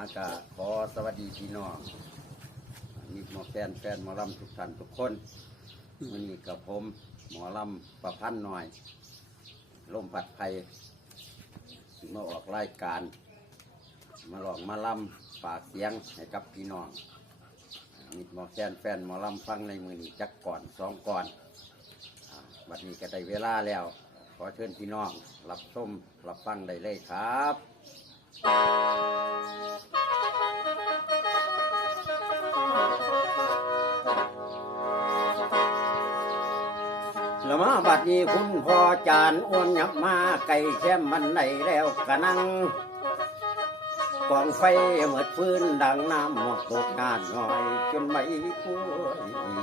อากาศขอสวัสดีพี่น้องมีหมอแฟนหมอลำทุกท่านทุกคนวันนี้กับผมหมอลำประพันธ์หน่อยลมปัดไผ่มาออกรายการมาลองมาลำฝากเสียงให้กับพี่น้องมีหมอแฟนหมอลำฟังในมือนี้จักก่อนสองก่อนบัดนี้ก็ได้เวลาแล้วขอเชิญพี่น้องรับชมรับฟังได้เลยครับแล้วมาบัดนี้คุณพ่อจานอ้วนยับมาไก่แช่มมันไหนแล้วกะนังกองไฟเหมือดฟื้นดังน้ำหมอกตกงานหน่อยจนไม่คุ้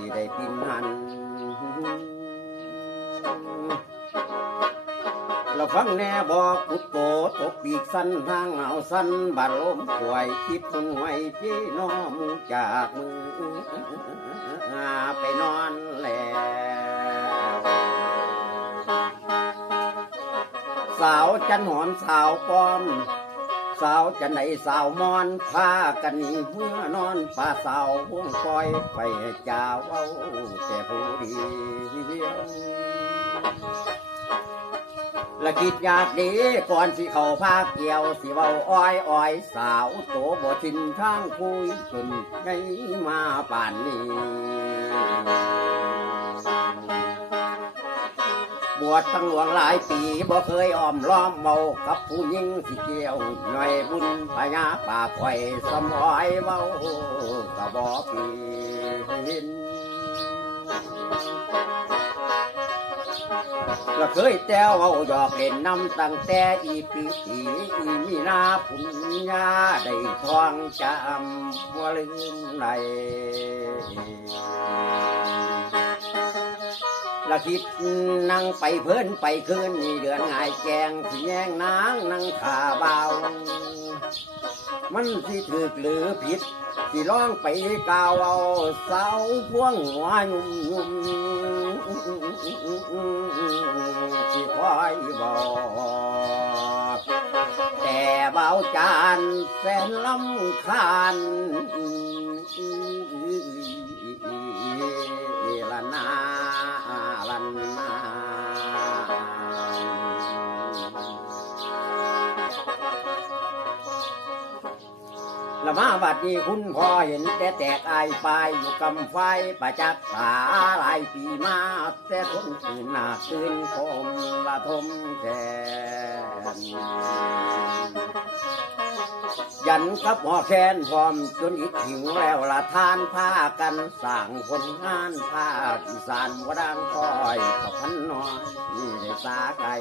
ยได้ปินหันเราฟังแน่บอกกุดโกตกปีกสั้นทางเอาสั้นบาดลมป่วยคิดคงไว้พี่น้องมูจากมือไปนอนแล้วสาวจันหอมสาวปอมสาวจันไหนสาวมอนพากันนี่เมื่อนอนป่าสาวห่วงปล่อยไปจ่าเว้าแต่ผู้เดียวละคิดอยากดีก่อนสิเขาพาเกี่ยวสิเว้าอ้อยสาวโตบ่ทินทางคุยจนไงมาป่านนี้บวชตั้งหลวงหลายปีบ่เคยอ้อมล้อมเมากับผู้หญิงสิเกี่ยวหน่อยบุญพญาป่าไข่สมอยเว้ากะบ่ปีนก็เคยแต้วเอาหยอกเล่นน้ำตั้งแต่อีปีอีมีนาปุญญาได้ทองจำว่าลืมไหนละคิดนั่งไปเพิ่นไปคืนนี่เดือนง่ายแจงที่แย่งนางนั่งขาเบามันสิถูกหรือผิดสิร้องไปกล่าวเอาเสาพวงหัวยุ่มสิคอยบอกแต่เบาจานแสนลำคาญละนาละนาละมาบัดนี้คุณพ่อเห็นแต่แตกอายไปอยู่กำไฟประจักษ์ตาหลายปีมาแต่คนตื่นหน้าตื่นคมละทมแขนยันกับหอแคนพร้อมจนอิดหิวแล้วละทานพากันสร้างผลงานภาคอีสานวดังคอยกับพันน้อยนี่ได้สาไก่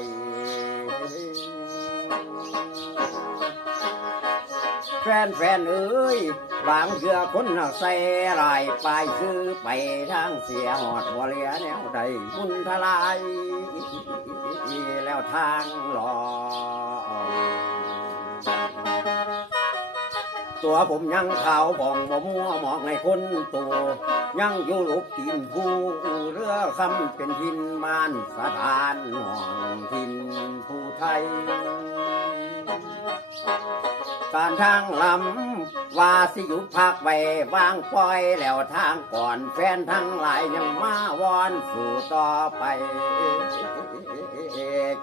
แฟนเอ้ยบางเชื่อคนใส่ลายปลายซื้อไปทางเสียหอดหัวเลียแนวใดมุนทลายแล้วทางหลอตัวผมยังขาวผ่องบ่มัวหมอกในคนตัวยังอยู่ลุกตีนผู้เรือคำเป็นทินบ้านสถานห่องทินผู้ไทยการทางลำว่าสิหยุดพักไว้วางปล่อยแล้วทางก่อนแฟนทั้งหลายยังมาวอนสู่ต่อไป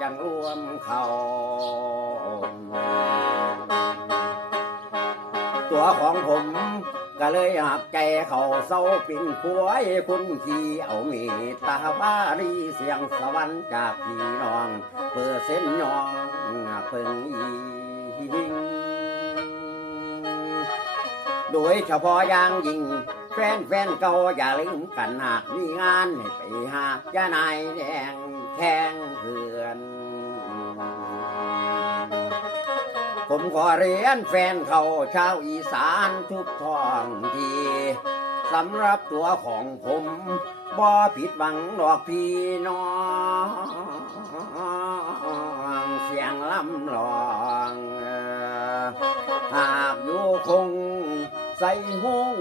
จังรวมเขาตัวของผมก็เลยหักใจเขาเศร้าปิ่นผัวคุณที่เอามีตาบารีเสียงสวรรค์จากพี่น้องเปิดเส้นยองเพิ่งยิงโดยเฉพาะอย่างยิ่งแฟนเก่าอย่าลืมกันหากมีงานให้ไปหาจะนายแดงแข่งเพื่อนผมขอเรียนแฟนเขาชาวอีสานทุกท้องที่สำหรับตัวของผมบ่ผิดหวังดอกพี่น้องเสียงลำลองหากอยู่คงใส่ห้อง